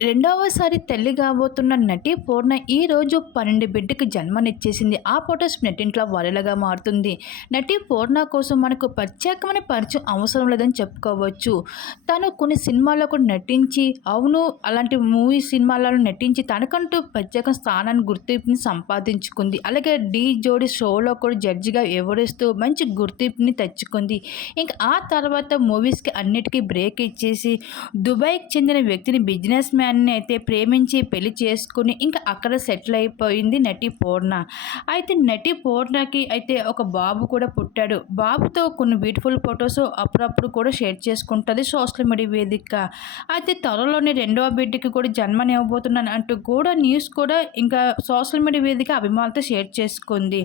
రెండవసారి తల్లి కాబోతున్న నటి పూర్ణ ఈ రోజు పన్నెండు బిడ్డకి జన్మనిచ్చేసింది. ఆ ఫొటోస్ నెట్టింట్లో వైరల్గా మారుతుంది. నటి పూర్ణ కోసం మనకు ప్రత్యేకమైన పరిచయం అవసరం లేదని చెప్పుకోవచ్చు. తను కొన్ని సినిమాల్లో కూడా నటించి అవును అలాంటి మూవీ సినిమాలలో నటించి తనకంటూ ప్రత్యేక స్థానాన్ని గుర్తింపుని సంపాదించుకుంది. అలాగే డి జోడి షోలో కూడా జడ్జిగా వివరిస్తూ మంచి గుర్తింపుని తెచ్చుకుంది. ఇంకా ఆ తర్వాత మూవీస్కి అన్నిటికీ బ్రేక్ ఇచ్చేసి దుబాయ్కి చెందిన వ్యక్తిని బిజినెస్ మ్యాన్ మ్యాన్ని అయితే ప్రేమించి పెళ్ళి చేసుకుని ఇంకా అక్కడ సెటిల్ అయిపోయింది నటి పూర్ణ. అయితే నటి పూర్ణకి అయితే ఒక బాబు కూడా పుట్టాడు. బాబుతో కొన్ని బ్యూటిఫుల్ ఫొటోస్ అప్పుడప్పుడు కూడా షేర్ చేసుకుంటుంది సోషల్ మీడియా వేదిక. అయితే త్వరలోనే రెండవ బిడ్డకి కూడా జన్మనివ్వబోతున్నాను అంటూ కూడా న్యూస్ కూడా ఇంకా సోషల్ మీడియా వేదిక అభిమానులతో షేర్ చేసుకుంది.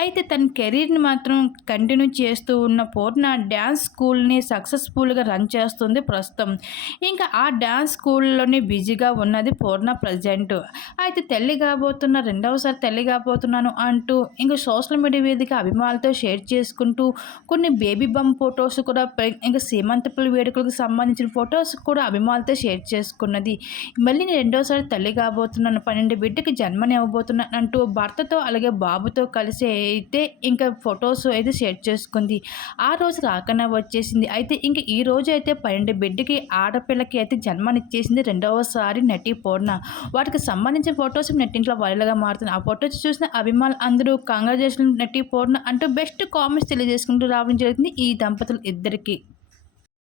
అయితే తన కెరీర్ని మాత్రం కంటిన్యూ చేస్తూ ఉన్న పూర్ణ డ్యాన్స్ స్కూల్ని సక్సెస్ఫుల్గా రన్ చేస్తుంది ప్రస్తుతం. ఇంకా ఆ డ్యాన్స్ స్కూల్లోనే బిజీగా ఉన్నది పూర్ణ ప్రజెంట్. అయితే తల్లి కాబోతున్న రెండవసారి తల్లి కాబోతున్నాను అంటూ ఇంకా సోషల్ మీడియా వేదిక అభిమానులతో షేర్ చేసుకుంటూ కొన్ని బేబీ బమ్ ఫొటోస్ కూడా ఇంకా సీమంతపుల వేడుకలకు సంబంధించిన ఫొటోస్ కూడా అభిమానులతో షేర్ చేసుకున్నది. మళ్ళీ నేను రెండోసారి తల్లి కాబోతున్నాను పన్నెండు బిడ్డకి జన్మనివ్వబోతున్నాను అంటూ భర్తతో అలాగే బాబుతో కలిసి అయితే ఇంకా ఫొటోస్ అయితే షేర్ చేసుకుంది. ఆ రోజు రాకనే వచ్చేసింది. అయితే ఇంక ఈ రోజు అయితే పన్నెండు బిడ్డకి ఆడపిల్లకి అయితే జన్మనిచ్చేసింది రెండవ ఒక్కసారి నటి పూర్ణ వాటికి సంబంధించిన ఫొటోస్ నెట్టింట్లో వైరల్గా మారుతుంది ఆ ఫొటోస్ చూసిన అభిమానులు అందరూ కంగ్రాచులేషన్ నటి పూర్ణ అంటూ బెస్ట్ కామెంట్స్ తెలియజేసుకుంటూ రావడం జరుగుతుంది ఈ దంపతులు ఇద్దరికి.